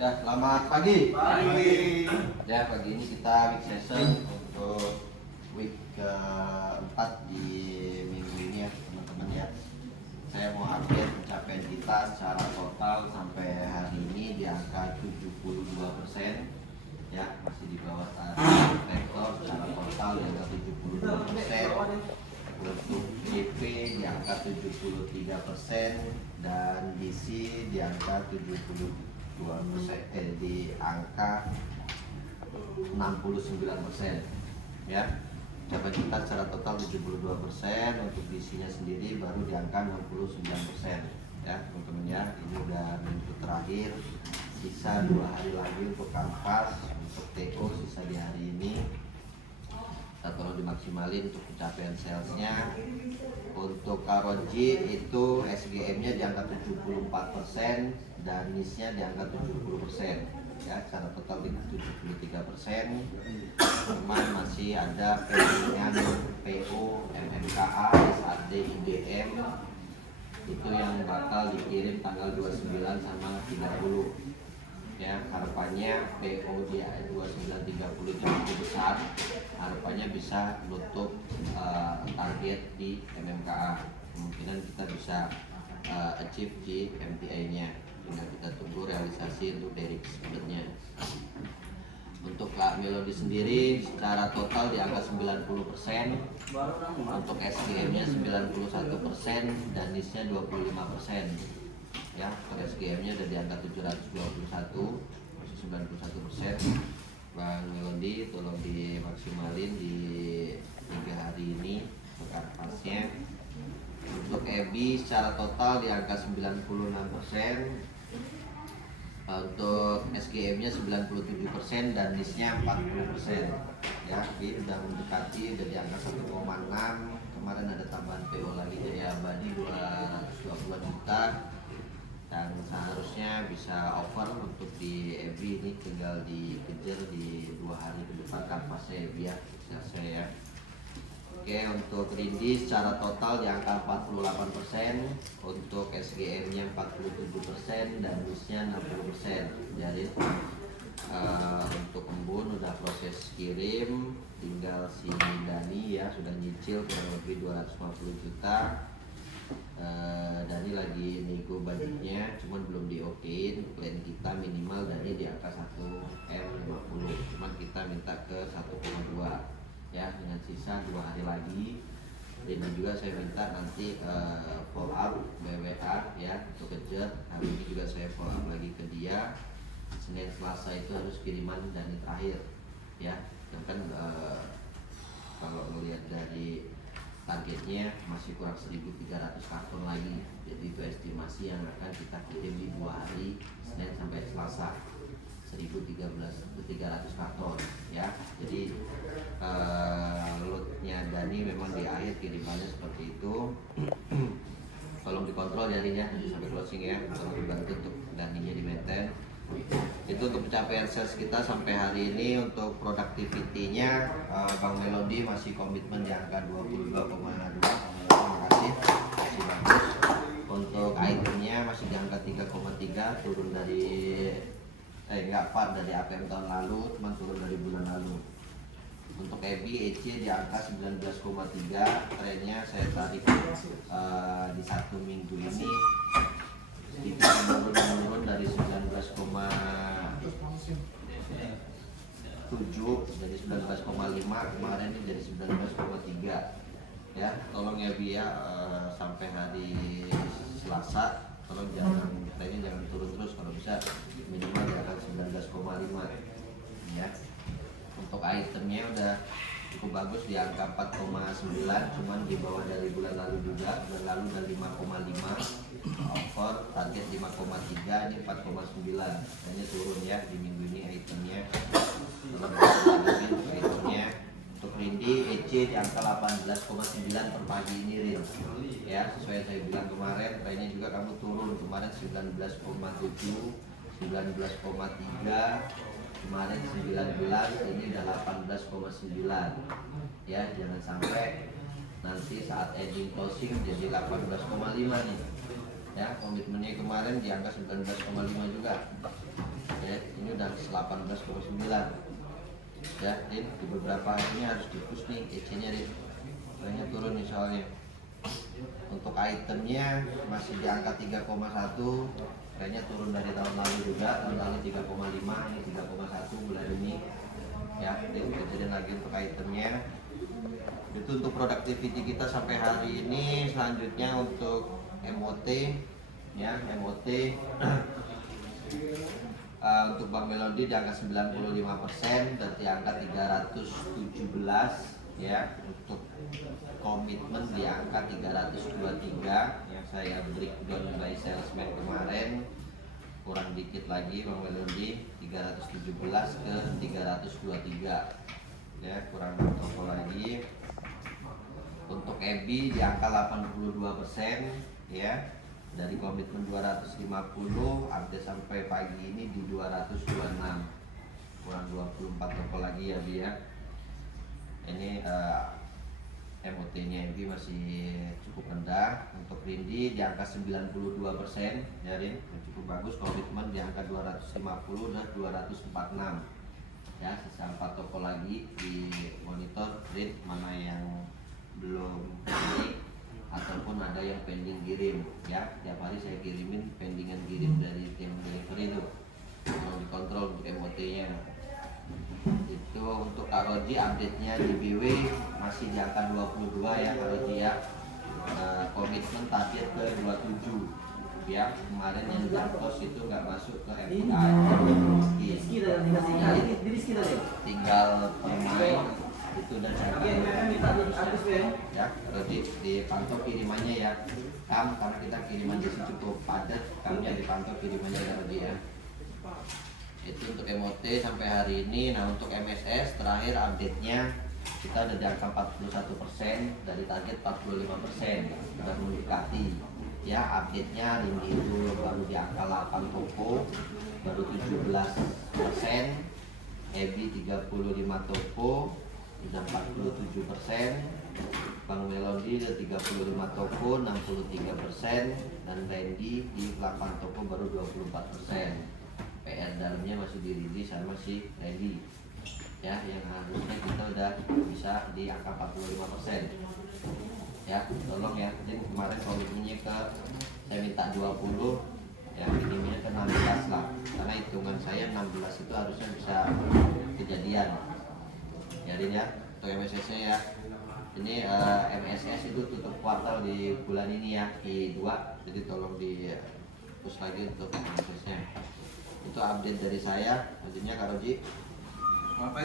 Ya, selamat pagi. Pagi. Ya, pagi ini kita week session untuk week keempat di minggu ini ya, teman-teman ya. Saya mau update pencapaian kita secara total sampai hari ini di angka 72%. Ya, masih di bawah target rektor secara total di angka 72%. Untuk GP di angka 73% dan DC di angka 72%, di angka 69% ya. Capai kita secara total 72%, untuk DC-nya sendiri baru di angka 69% ya teman-teman ya. Ini udah minggu terakhir, sisa 2 hari lagi untuk kanvas. Untuk TO sisa di hari ini, kita tolong dimaksimalin untuk pencapaian salesnya. Untuk Karoji itu SGM-nya di angka 74% dan NIS-nya di angka 70% ya, secara total di 73%. Cuman masih ada pendingan PO, MMKA, SAD, IDM itu yang bakal dikirim tanggal 29 sama 30 ya. Harapannya PO di 29-30 itu cukup besar, harapannya bisa nutup target di MMKA. Kemungkinan kita bisa achieve di MTI-nya, tinggal kita tunggu realisasi untuk derix sebenarnya. Untuk Kak Melody sendiri secara total di angka 90%, untuk SGM-nya 91% dan NIS-nya 25%. Ya, untuk SGM-nya ada di angka 721, masih 91%. Bang Melody tolong dimaksimalin di 3 hari ini untuk kanvasnya. Untuk EBI secara total di angka 96%, untuk SGM-nya 97% dan NIS-nya 40% ya. Ini sudah mendekati, udah di angka 1,6. Kemarin ada tambahan PO lagi dari Abadi 220 juta dan seharusnya bisa over untuk di EBI. Ini tinggal dikejar di 2 hari ke depan kanvasnya EBI ya, selesai ya. Oke, untuk Rindi secara total di angka 48%, untuk SGM-nya 47% dan NIS-nya 60%. Jadi untuk Embun udah proses kirim, tinggal si Dani ya sudah nyicil kurang lebih 250 juta. Dani lagi nego budgetnya, cuman belum di okein. Plan kita minimal Dani di angka 1M50, cuman kita minta ke 1,2 ya, dengan sisa 2 hari lagi. Dan juga saya minta nanti follow up BWA ya untuk kejar. Hari ini juga saya follow up lagi ke dia. Senin Selasa itu harus kiriman Dani terakhir ya. Dan kan kalau melihat dari targetnya masih kurang 1.300 karton lagi. Jadi itu estimasi yang akan kita kirim di 2 hari, Senin sampai Selasa, 1.300 karton ya. Jadi loadnya Dani memang di akhir kirimannya seperti itu. Tolong dikontrol jadinya nanti sampai closing ya, tolong dibantu untuk Daninya di maintain. Itu untuk pencapaian sales kita sampai hari ini. Untuk productivity-nya Bang Melody masih komitmen di angka 22,2. Terima kasih, masih bagus. Untuk itemnya masih di angka 3,3, turun dari enggak part dari APM tahun lalu, cuma turun dari bulan lalu. Untuk EBI EC di angka 19,3, trennya saya tarik di 1 minggu ini sedikit menurun dari 19,7 jadi 19,5, kemarin ini jadi 19,3 ya. Tolong ya Bi ya, sampai hari Selasa tolong trennya jangan turun terus, kalau bisa minimal di angka 19,5 ya. Untuk itemnya udah cukup bagus di angka 4,9, cuman di bawah dari bulan lalu juga. Bulan lalu udah 5,5 over, target 5,3, ini 4,9. Hanya turun ya di minggu ini itemnya. Untuk itemnya untuk Rindi EC di angka 18,9 per pagi ini Rin ya, sesuai saya bilang kemarin. Trennya juga kamu turun, kemarin 19,7, 19,3, kemarin 19, ini udah 18,9 ya. Jangan sampai nanti saat ending closing jadi 18,5 nih ya. Komitmennya kemarin di angka 19,5 juga ya. dan 18,9 ya. Rin, di beberapa ini harus dipus nih EC nya Rin, kayaknya turun nih soalnya. Untuk itemnya masih di angka 3,1, kayaknya turun dari tahun lalu juga. Tahun lalu 3,5, ini 3,1 bulan ini ya. Rin, kejadian lagi untuk itemnya. Itu untuk productivity kita sampai hari ini. Selanjutnya untuk MOT ya, MOT untuk Bank Melodi di angka 95% dan di angka 317 ya. Untuk komitmen di angka 323 yang saya breakdown by salesman kemarin, kurang dikit lagi Bank Melodi 317 ke 323 ya, kurang toko lagi. Untuk EBI di angka 82% ya, dari komitmen 250 update sampai pagi ini di 226, kurang 24 toko lagi ya Bi ya. Ini MOT nya EBI masih cukup rendah. Untuk Rindi di angka 92% ya Rin, cukup bagus. Komitmen di angka 250 dan 246 ya. Sisa 4 toko lagi di monitor Rin, mana yang belum naik ataupun ada yang pending kirim ya. Tiap hari saya kirimin pendingan kirim dari tim delivery itu, mau dikontrol untuk MOT nya. Itu untuk Kak Roji update nya di BW masih di angka 22 ya Kak Roji ya. Komitmen target ke 27 ya. Kemarin yang jangkos itu nggak masuk ke FPI, tinggal pemain itu dan ya. Roji dipantau kirimannya ya karena kita kiriman di sini cukup padat, kami dipantau kirimannya ya Roji ya. Itu untuk MOT sampai hari ini. Nah untuk MSS terakhir update-nya kita udah di angka 41% dari target 45%, sudah mendekati ya. Update-nya Rindi itu baru di angka 8 toko, baru 17%. EBI 35 toko, sudah 47%. Bank Melodi udah 35 toko, 63%. Dan Randy di 8 toko baru 24%. PR dalamnya masih di Rindi sama si Randy ya, yang harusnya kita udah bisa di angka 45% ya. Tolong ya, jadi kemarin komitmennya ke saya minta 20 ya, minimnya ke 16 lah, karena hitungan saya 16 itu harusnya bisa kejadian ya Rin ya. Untuk MSS ya, ini MSS itu tutup kuartal di bulan ini ya, Q2, jadi tolong di push lagi untuk MSS nya. Itu update dari saya, maksudnya Kak Roji.